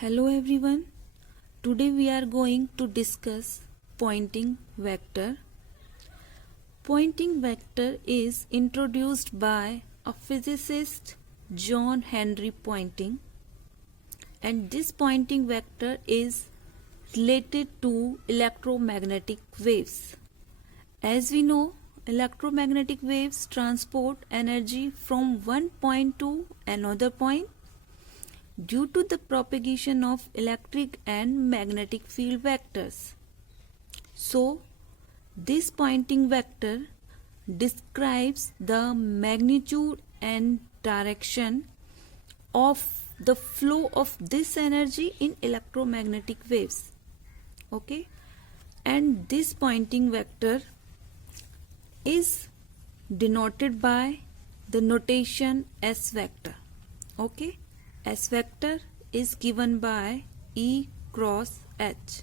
Hello everyone. Today we are going to discuss Poynting vector. Poynting vector is introduced by a physicist John Henry Poynting, and this Poynting vector is related to electromagnetic waves. As we know, electromagnetic waves transport energy from one point to another point due to the propagation of electric and magnetic field vectors. So, this Poynting vector describes the magnitude and direction of the flow of this energy in electromagnetic waves. Okay, and this Poynting vector is denoted by the notation S vector. Okay, S vector is given by E cross H.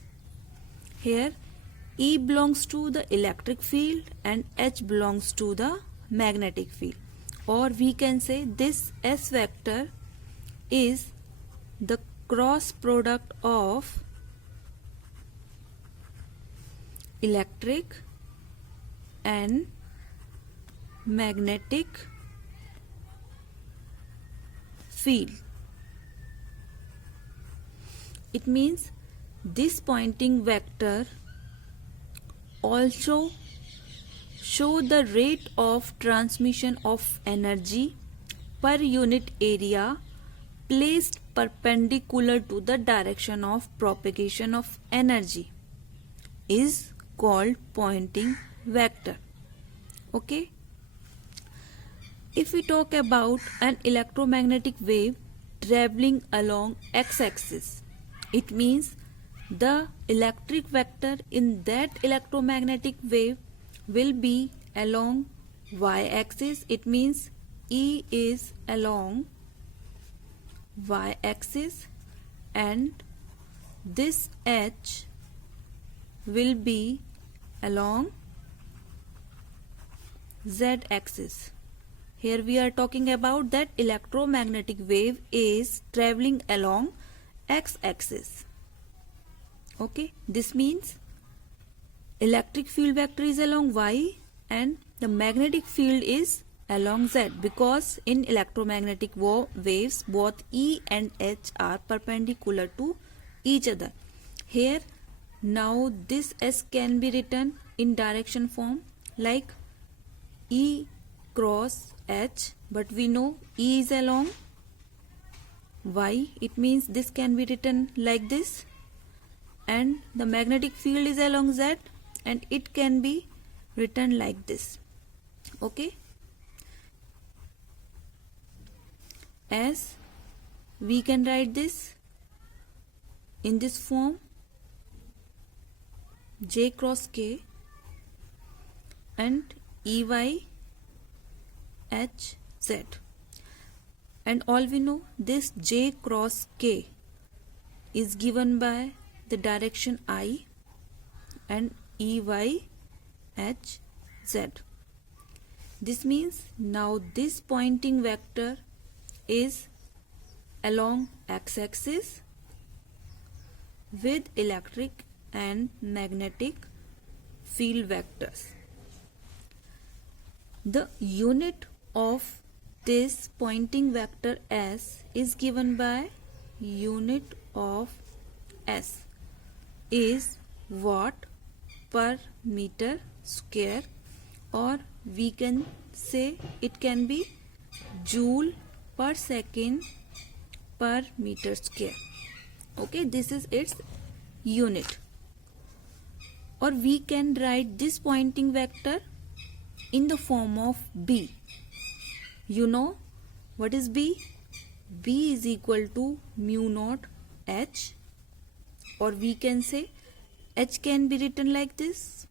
Here E belongs to the electric field and H belongs to the magnetic field, or we can say this S vector is the cross product of electric and magnetic field. It means this Poynting vector also show the rate of transmission of energy per unit area placed perpendicular to the direction of propagation of energy is called Poynting vector. Okay, if we talk about an electromagnetic wave traveling along x-axis, it means the electric vector in that electromagnetic wave will be along y-axis. It means E is along y-axis and this H will be along z-axis. Here we are talking about that electromagnetic wave is traveling along x-axis. Okay, this means electric field vector is along y and the magnetic field is along z, because in electromagnetic waves both E and H are perpendicular to each other. Here now this S can be written in direction form like E cross H, but we know E is along y. It means this can be written like this, and the magnetic field is along z and it can be written like this. Okay, as we can write this in this form, J cross K and EY H Z, and all we know this J cross K is given by the direction I and EY H Z. This means now this Poynting vector is along x-axis with electric and magnetic field vectors. The unit of this Poynting vector S is given by unit of S is watt per meter square, or we can say it can be joule per second per meter square. Okay, this is its unit. Or we can write this Poynting vector in the form of B. You know what is B? B is equal to mu naught H, or we can say H can be written like this.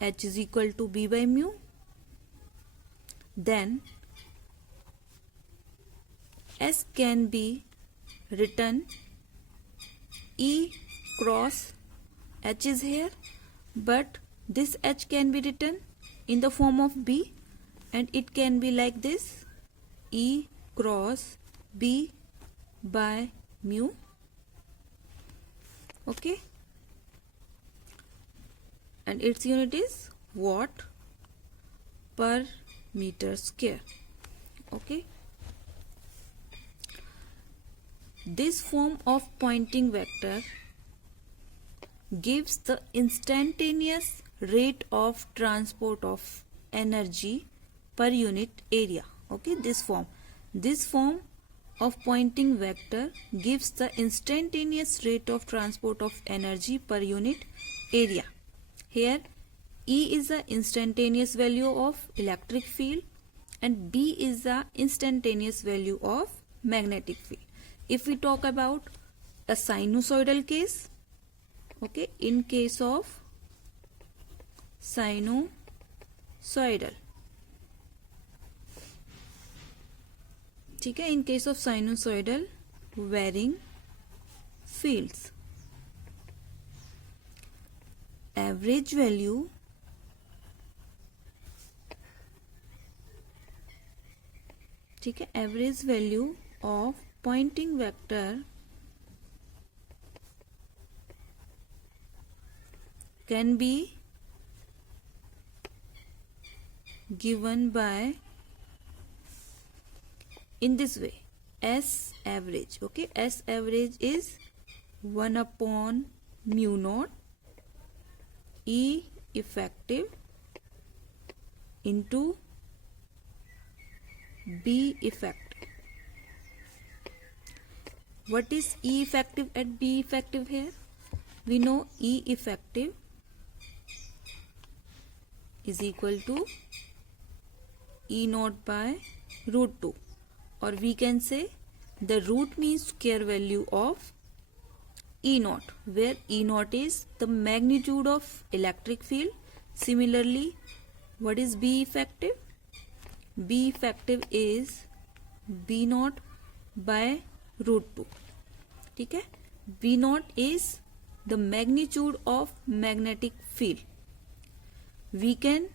H is equal to B by mu. Then S can be written E cross H is here, but this H can be written in the form of B, and it can be like this: E cross B by mu. Okay, and its unit is watt per meter square. Okay, this form of Poynting vector gives the instantaneous rate of transport of energy per unit area. Okay, this form of Poynting vector gives the instantaneous rate of transport of energy per unit area. Here E is the instantaneous value of electric field and B is the instantaneous value of magnetic field. If we talk about a sinusoidal case, okay, in case of sinusoidal, ठीक है, in case of sinusoidal varying fields, average value ठीक है, average value of Poynting vector can be given by in this way, S average. Okay, S average is 1 upon mu naught E effective into B effective. What is E effective at B effective here? We know E effective is equal to E naught by root 2, or we can say the root mean square value of E naught, where E naught is the magnitude of electric field. Similarly, what is B effective? B effective is B naught by root 2. ठीक है, B naught is the magnitude of magnetic field. We can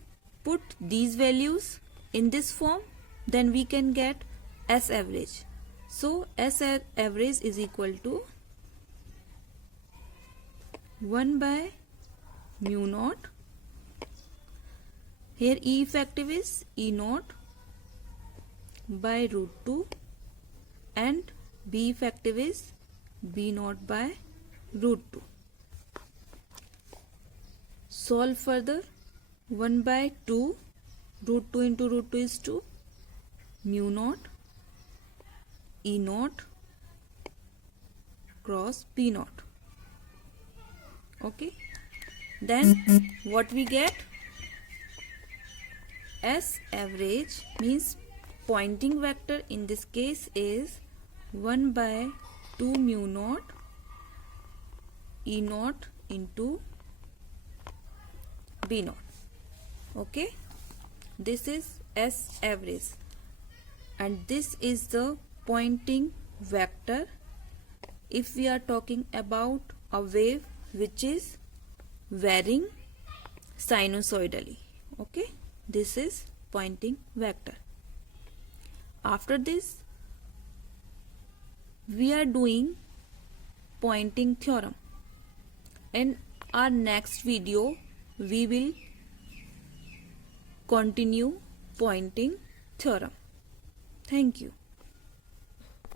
put these values in this form, then we can get S average. So S average is equal to 1 by mu naught. Here E effective is E naught by root 2 and B effective is B naught by root 2. Solve further. 1 by 2, root 2 into root 2 is 2, mu naught E naught cross B naught. Okay, then what we get? S average means Poynting vector in this case is 1 by 2 mu naught E naught into B naught. Okay, this is S average and this is the Poynting vector if we are talking about a wave which is varying sinusoidally. Okay, this is Poynting vector. After this, we are doing Poynting theorem. In our next video, we will continue Poynting theorem. Thank you.